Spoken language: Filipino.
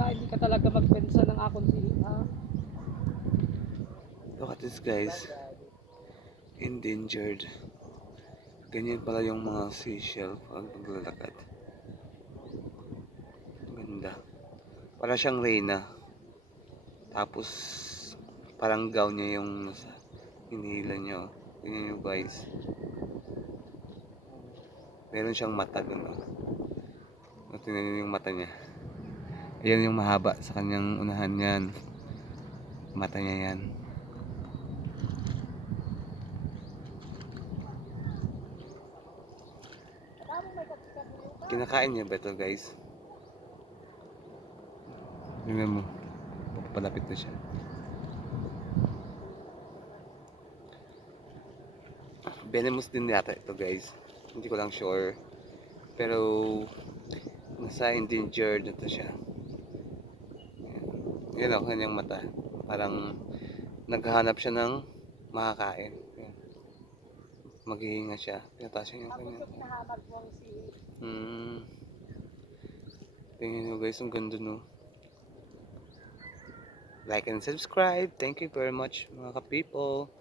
talaga, hindi ka talaga magpensa ng akong sihi, ha? Look at this, guys. Endangered. Ganyan pala yung mga seashell pag naglalakad. Ganda. Para siyang reyna. Tapos, parang gown niya yung nasa hinihila niya. Tingnan nyo, guys. Meron siyang mata dun. Tingnan nyo yung mata niya. Ayan yung mahaba sa kanyang unahan yan. Mata niya yan. Kinakain niya ba ito, guys? Tingnan mo. Papalapit na siya. Venomous din yata ito, guys. Hindi ko lang sure. Pero nasa endangered na to siya. Yan ang kanyang mata. Parang naghahanap siya ng makakain. Yan. Maghihinga siya. Pinataas niya yung kanyang. Tingnan nyo, guys, ang ganda, no. Like and subscribe. Thank you very much, mga ka-people.